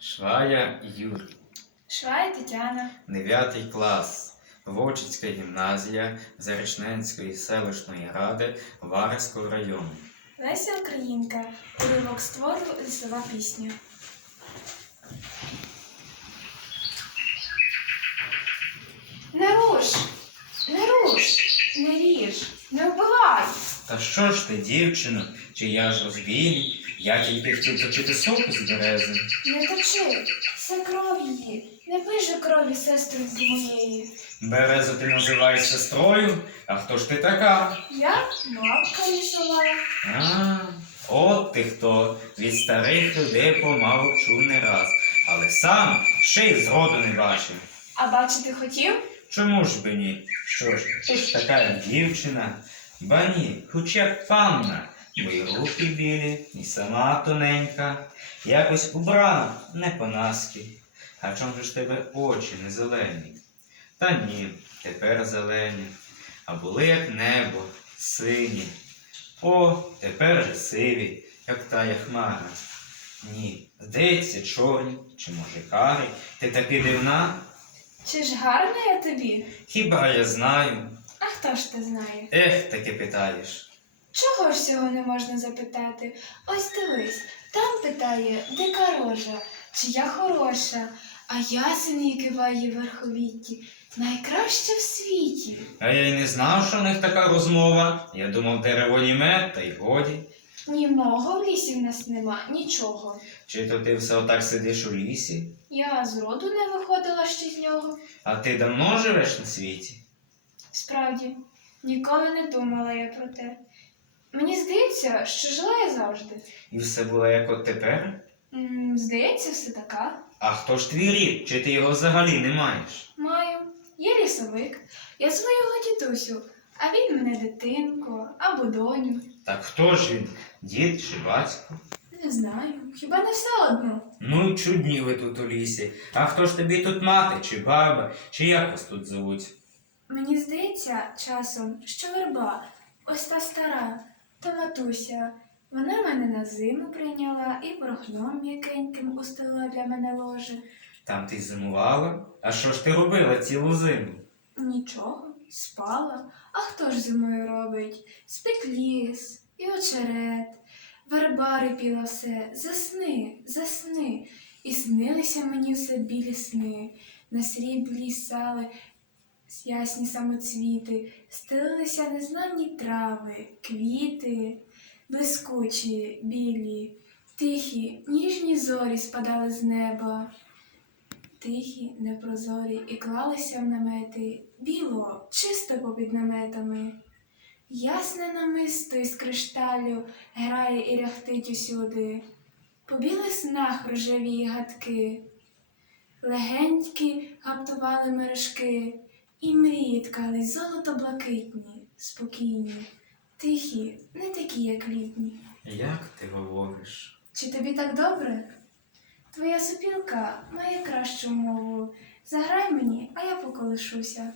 Швая Юрій, Швая Тетяна. 9 клас, Вовчицька гімназія Зарічненської селищної ради Вареського району. Леся Українка. Уривок з лісова пісня. Не руш! Не руш! Не ріж! Не вбивай! Та що ж ти, дівчино, чи я ж розбійник? Я тільки хотів почути соку з берези. Не точи! Це кров її! Не пий же крові сестринки моєї! Березу ти називаєш сестрою? А хто ж ти така? Я мавка лісова. А, от ти хто. Від старих людей помалу чув не раз, але сам ще й зроду не бачив. А бачити хотів? Чому ж би ні? Що ж, ти ж така дівчина. Ба ні, хоч як панна, бо й руки білі, і сама тоненька, якось убрана, не по-наски. А чом же ж тебе очі не зелені? Та ні, тепер зелені, а були як небо, сині. О, тепер же сиві, як тая хмара. Ні, здається, чорні, чи може карі, ти таки дивна, Чи ж гарна я тобі? Хіба я знаю? А хто ж те знає? Ех, таки питаєш. Чого ж цього не можна запитати? Ось дивись, там питає дика рожа, чи я хороша, а ясен їй киває верховітті, найкраща в світі. А я й не знав, що в них така розмова. Я думав, дерево німе, та й годі. Німого в лісі в нас нема, нічого. Чи то ти все отак сидиш у лісі? Я з роду не виходила ще з нього. А ти давно живеш на світі? Справді, ніколи не думала я про те. Мені здається, що жила я завжди. І все було як от тепер? М, здається, все така. А хто ж твій рід? Чи ти його взагалі не маєш? Маю. Є лісовик. Я свого дідусю, а він мене дитинко або доню. Так хто ж він? Дід чи батько? Не знаю, хіба не все одно. Ну, чудні ви тут у лісі. А хто ж тобі тут мати, чи баба, чи як вас тут звуть? Мені здається часом, що верба, ось та стара, та матуся. Вона мене на зиму прийняла і порохном м'якеньким устелила для мене ложе. Там ти зимувала? А що ж ти робила цілу зиму? Нічого, спала. А хто ж зимою робить? Спить ліс і очерет. Верба рипіла все. Засни, засни. І снилися мені все білі сни. На сріблі сали ясні самоцвіти, стелилися незнані трави, квіти, блискучі, білі, тихі, ніжні зорі спадали з неба. Тихі, непрозорі і клалися в намети, біло, чисто попід наметами. Ясне намисто із кришталю грає і ряхтить усюди. По білих снах рожеві гадки, легенькі гаптували мережки, і мрії ткали золото блакитні, спокійні, тихі, не такі, як літні. Як ти говориш? Чи тобі так добре? Твоя сопілка має кращу мову. Заграй мені, а я поколишуся.